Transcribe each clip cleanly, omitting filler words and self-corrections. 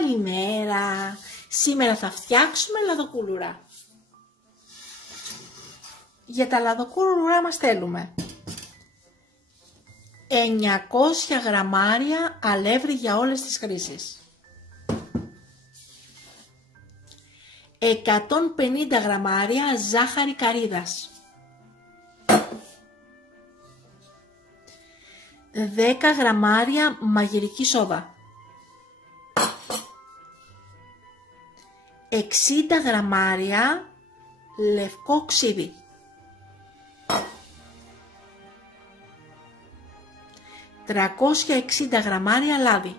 Καλημέρα! Σήμερα θα φτιάξουμε λαδοκούλουρα. Για τα λαδοκούλουρα μας θέλουμε 900 γραμμάρια αλεύρι για όλες τις χρήσεις, 150 γραμμάρια ζάχαρη καρύδας, 10 γραμμάρια μαγειρική σόδα, 60 γραμμάρια λευκό ξύδι, 360 γραμμάρια λάδι,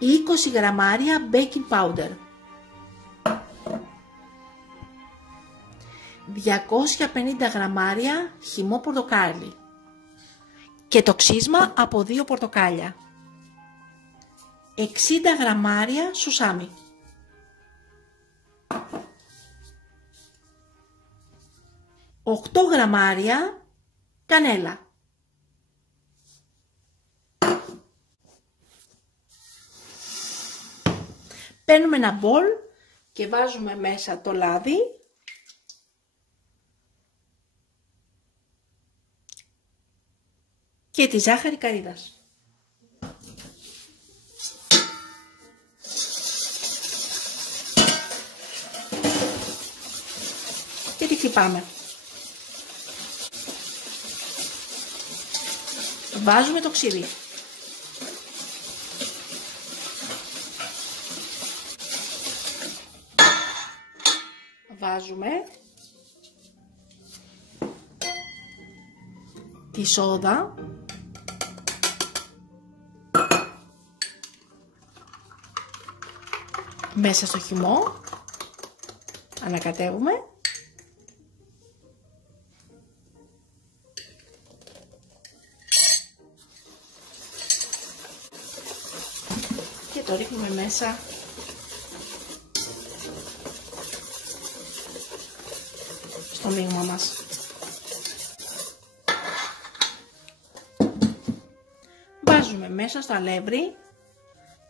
20 γραμμάρια baking powder, 250 γραμμάρια χυμό πορτοκάλι και το ξύσμα από 2 πορτοκάλια, 60 γραμμάρια σουσάμι, 8 γραμμάρια κανέλα, παίρνουμε ένα μπολ και βάζουμε μέσα το λάδι και τη ζάχαρη καρύδας. Και τη χτυπάμε. Βάζουμε το ξύδι. Βάζουμε τη σόδα, μέσα στο χυμό, ανακατεύουμε και το ρίχνουμε μέσα στο μείγμα μας. Βάζουμε μέσα στο αλεύρι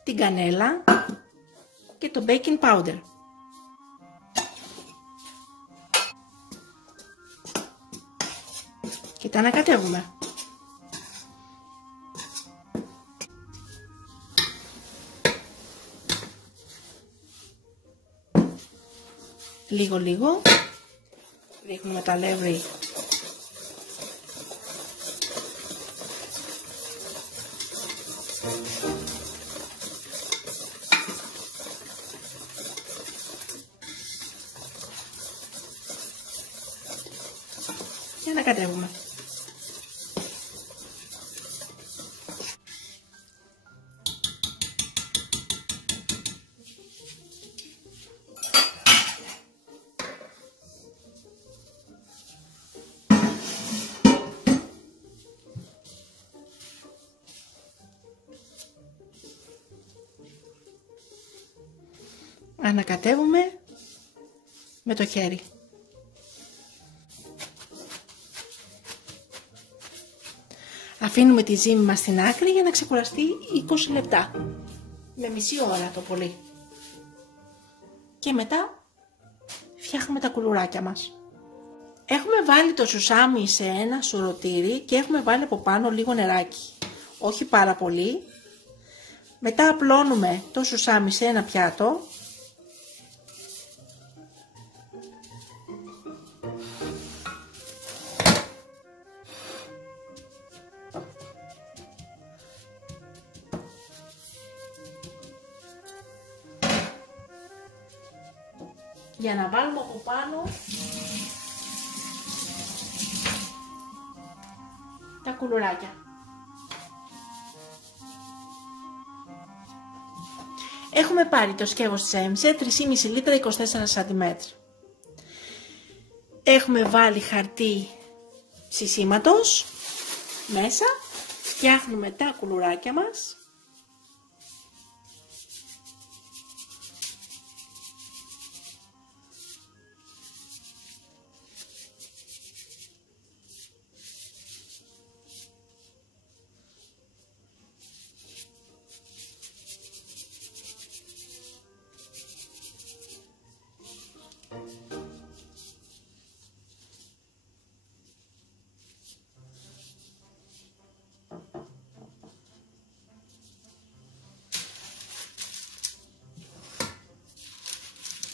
την κανέλα και το baking powder. Και τα ανακατεύουμε. Λίγο ρίχνουμε το αλεύρι και ανακατεύουμε. Ανακατεύουμε με το χέρι. Αφήνουμε τη ζύμη μας στην άκρη για να ξεκουραστεί 20 λεπτά. Με μισή ώρα το πολύ. Και μετά φτιάχνουμε τα κουλουράκια μας. Έχουμε βάλει το σουσάμι σε ένα σουρωτήρι και έχουμε βάλει από πάνω λίγο νεράκι. Όχι πάρα πολύ. Μετά απλώνουμε το σουσάμι σε ένα πιάτο. Για να βάλουμε από πάνω τα κουλουράκια. Έχουμε πάρει το σκεύος της ΕΜΣΕ 3,5 λίτρα 24 cm. Έχουμε βάλει χαρτί ψησίματος μέσα, φτιάχνουμε τα κουλουράκια μας.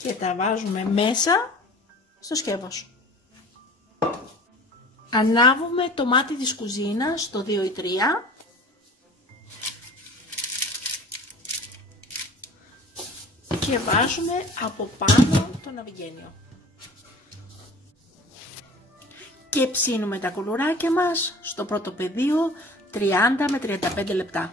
και τα βάζουμε μέσα στο σκεύος. Ανάβουμε το μάτι της κουζίνας στο 2 ή 3 και βάζουμε από πάνω το ναυγένιο. Και ψήνουμε τα κουλουράκια μας στο πρώτο πεδίο 30 με 35 λεπτά.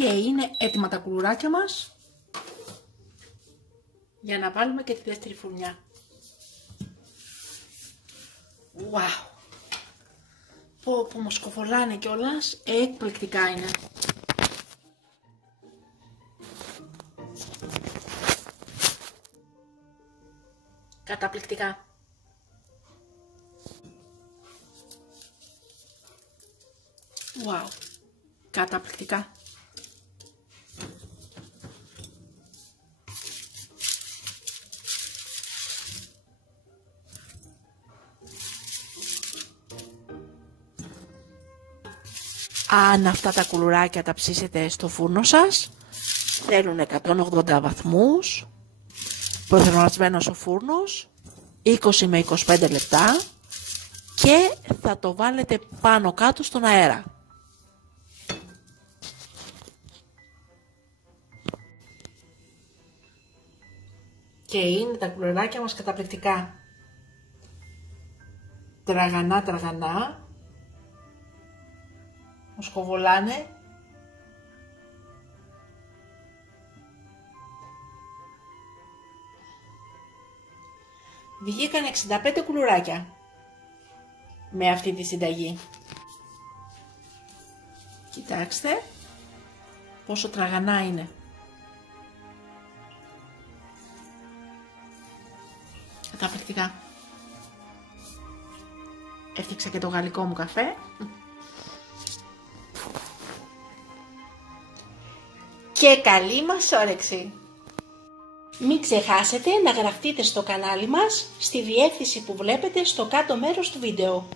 Και είναι έτοιμα τα κουλουράκια μας για να βάλουμε και τη δεύτερη φουρνιά. Wow! Πω μου σκοφολάνε κιόλας, εκπληκτικά είναι. Καταπληκτικά. Wow! Καταπληκτικά. Αν αυτά τα κουλουράκια τα ψήσετε στο φούρνο σας, θέλουν 180 βαθμούς, προθερμασμένος ο φούρνος, 20 με 25 λεπτά και θα το βάλετε πάνω κάτω στον αέρα. Και είναι τα κουλουράκια μας καταπληκτικά. Τραγανά. Μου σκοβολάνε. Βγήκαν 65 κουλουράκια με αυτή τη συνταγή. Κοιτάξτε πόσο τραγανά είναι. Καταπληκτικά. Έφτιαξα και το γαλλικό μου καφέ. Και καλή μας όρεξη! Μην ξεχάσετε να γραφτείτε στο κανάλι μας στη διεύθυνση που βλέπετε στο κάτω μέρος του βίντεο.